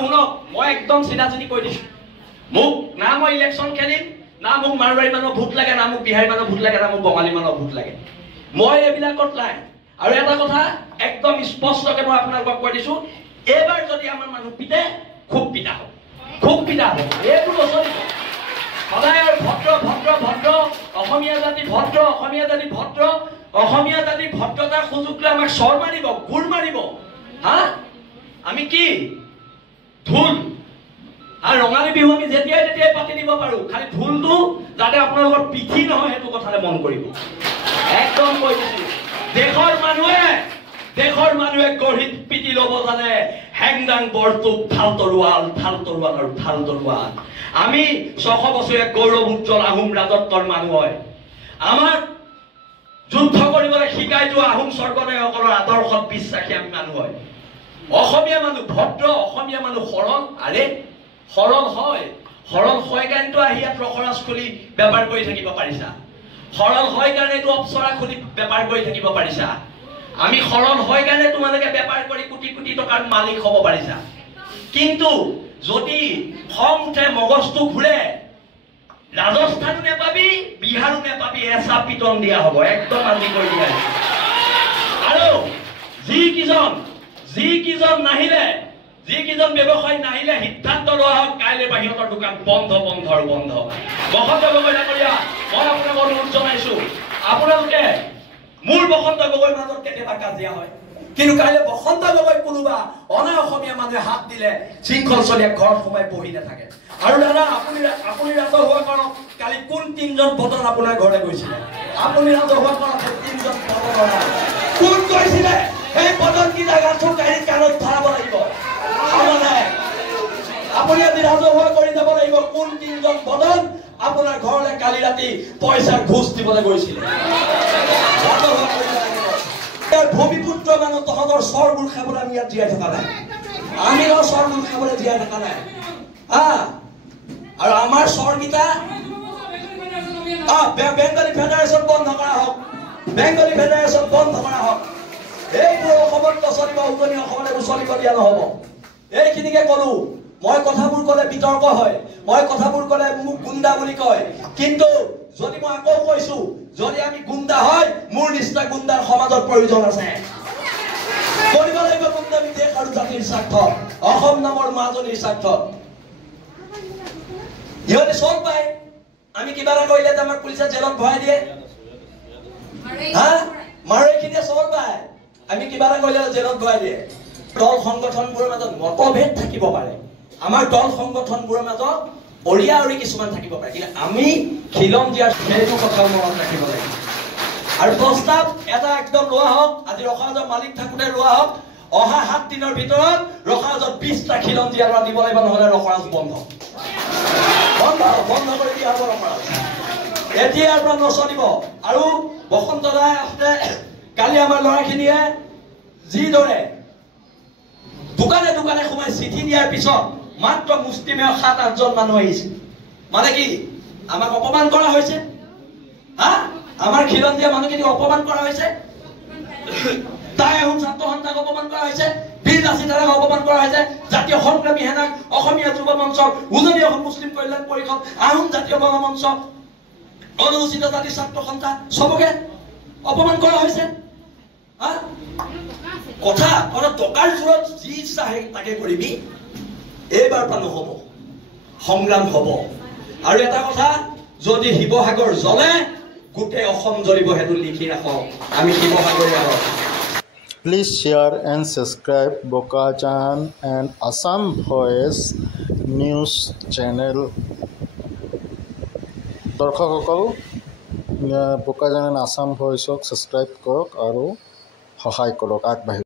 শুনক মই একদম চিধাচিধি কৈ দিছো মোক না মই ইলেকশ্যন খেলিম না মোক মাৰৱাৰী মানুহ ভোট লাগে না মোক বিহাৰী মানুহ ভোট লাগে না মোক বঙালী মানুহ ভোট লাগে মই এইবিলাকত নাই আৰু এটা কথা একদম স্পষ্টকৈ মই আপোনালোকক কৈ দিছো এবাৰ যদি আমাৰ মানুহ পিতে খুব পিতা হ'ব এইটো নচলিব সদায় ভদ্ৰ ভদ্ৰ ভদ্ৰ অসমীয়া জাতি ভদ্ৰ অসমীয়া জাতি ভদ্ৰ অসমীয়া জাতি ভদ্ৰতাৰ সুযোগ লৈ আমাক চৰ মাৰিব গুৰ মাৰিব হা আমি কি ঢোল আৰু ৰঙালী বিহু আমি যেতিয়াই তেতিয়াই পাতি দিব পাৰোঁ খালি ঢোলটো যাতে আপোনালোকৰ পিঠি নহয় সেইটো কথালৈ মন কৰিব একদম কৈ দিছোঁ দেশৰ মানুহে গঢ়িত পিটি ল'ব জানে হেংদাং বৰটোপ ঠাল তৰোৱাল আৰু ঠাল তৰোৱাল আমি 600 বছৰীয়া গৌৰৱ উজ্জ্বল আহোম ৰাজত্বৰ মানুহ হয় আমাৰ যুদ্ধ কৰিবলৈ শিকাই যোৱা আহোম স্বৰ্গদেউসকলৰ আদৰ্শত বিশ্বাসী আমি মানুহ হয় অসমীয়া মানুহ ভদ্ৰ অসমীয়া মানুহ সৰল হয় কাৰণেতো আহি ইয়াত ৰসৰাজ খুলি বেপাৰ কৰি থাকিব পাৰিছা সৰল হয় কাৰণেতো অপচৰা খুলি বেপাৰ কৰি থাকিব পাৰিছা আমি সৰল হয় কাৰণে তোমালোকে বেপাৰ কৰি কোটি কোটি টকাৰ মালিক হ'ব পাৰিছা কিন্তু যদি খং উঠে মগজটো ঘূৰে ৰাজস্থানো নেপাবি বিহাৰো নেপাবি এচা পিটন দিয়া হ'ব একদম আজি কৈ দিয়া আৰু যিকেইজন নাহিলে যিকেইজন ব্যৱসায়ী নাহিলে সিদ্ধান্ত লোৱা হওক কাইলৈ বাহিৰৰ দোকান বন্ধ বসন্ত গগৈ ডাঙৰীয়া মই আপোনাক অনুৰোধ জনাইছো আপোনালোকে মোৰ বসন্ত গগৈৰ মাজত কেতিয়াবা কাজিয়া হয় কিন্তু কাইলৈ বসন্ত গগৈ কোনোবা অনা অসমীয়া মানুহে হাত দিলে শৃংখল চলিয়া ঘৰত সোমাই বহি নাথাকে আৰু দাদা আপুনি ৰাজহুৱা কৰক কালি কোন 3জন বদন আপোনাৰ ঘৰলৈ গৈছিলে আপুনি ৰাজহুৱা কৰক 3জন বদন কোন গৈছিলে সেই বদন কি জাগা চুকাৰি কাণত ধৰাব লাগিব আপুনি আজি ৰাজহুৱা কৰি যাব লাগিব কোন 3জন বদন আপোনাৰ ঘৰলৈ কালি ৰাতি পইচাৰ ঘোষ দিবলৈ গৈছিলে ভূমিপুত্ৰ মানুহ তহঁতৰ চৰবোৰ খাবলৈ আমি ইয়াত জীয়াই থকা নাই আমিও চৰবোৰ খাবলৈ জীয়াই থকা নাই আৰু আমাৰ চৰকেইটা বেংগলী ফেডাৰেশ্যন বন্ধ কৰা হওক এইবোৰ অসমত নচলিব উজনি অসমলৈ নচলিব দিয়া নহ'ব এইখিনিকে ক'লো মই কথাবোৰ ক'লে বিতৰ্ক হয় মই কথাবোৰ ক'লে মোক গুণ্ডা বুলি কয় কিন্তু যদি মই আকৌ কৈছো যদি আমি গুণ্ডা হয় মোৰ নিচিনা গুণ্ডাৰ সমাজৰ প্ৰয়োজন আছে কৰিব লাগিব গুণ্ডা দেশ আৰু জাতিৰ স্বাৰ্থত অসম নামৰ মাজনীৰ স্বাৰ্থত ইহঁতে চল পায় আমি কিবা এটা কৰিলে আমাক পুলিচে জেলত ভৰাই দিয়ে মাৰোখিনিয়ে চল পায় আমি কিবা এটা কৰিলে জেলত ভৰাই দিয়ে দল সংগঠনবোৰৰ মাজত মতভেদ থাকিব পাৰে আমাৰ দল সংগঠনবোৰৰ মাজত অৰিয়া কিছুমান থাকিব পাৰে কিন্তু আমি খিলং দিয়াৰ সেইটো কথা মনত ৰাখিব লাগিব আৰু প্ৰস্তাৱ এটা একদম লোৱা হওক আজি ৰখাজৰ মালিক থাকোঁতে লোৱা হওক অহা 7 দিনৰ ভিতৰত ৰখাজত 20টা খিলং দিয়াৰ দিব লাগিব নহ'লে ৰখাজ বন্ধ কৰি দিয়া হ'ব ৰখাজ এতিয়াৰ পৰা নচলিব আৰু বসন্ত দাই কালি আমাৰ ল'ৰাখিনিয়ে যিদৰে দোকানে সোমাই চিঠি দিয়াৰ পিছত মাত্ৰ মুষ্টিমেয় 7-8জন মানুহ আহিছে মানে কি আমাক অপমান কৰা হৈছে আমাৰ খিলং দিয়া মানুহখিনিক অপমান কৰা হৈছে তাই আহোম ছাত্ৰ সন্থাক অপমান কৰা হৈছে বীৰ লাচিতাৰাক অপমান কৰা হৈছে জাতীয় সংগ্ৰামী সেনাক অসমীয়া যুৱ মঞ্চ উজনি অসম মুছলিম কল্যাণ পৰিষদ আহোম জাতীয় গণমঞ্চ অনুসূচিত জাতি ছাত্ৰ সন্থা চবকে অপমান কৰা হৈছে কথা টকাৰ জোৰত যি ইচ্ছা তাকে কৰিবি এইবাৰ পৰা নহ'ব সংগ্ৰাম হ'ব আৰু এটা কথা যদি শিৱসাগৰ জ্বলে গোটেই অসম জ্বলিব সেইটো লিখি ৰাখক আমি শিৱসাগৰীয়া হওক Please share and subscribe Bokajan and Assam Voice News channel. দৰ্শকসকল Bokajan and Assam Voice subscribe কৰক আৰু সহায় কৰক আগবাঢ়ি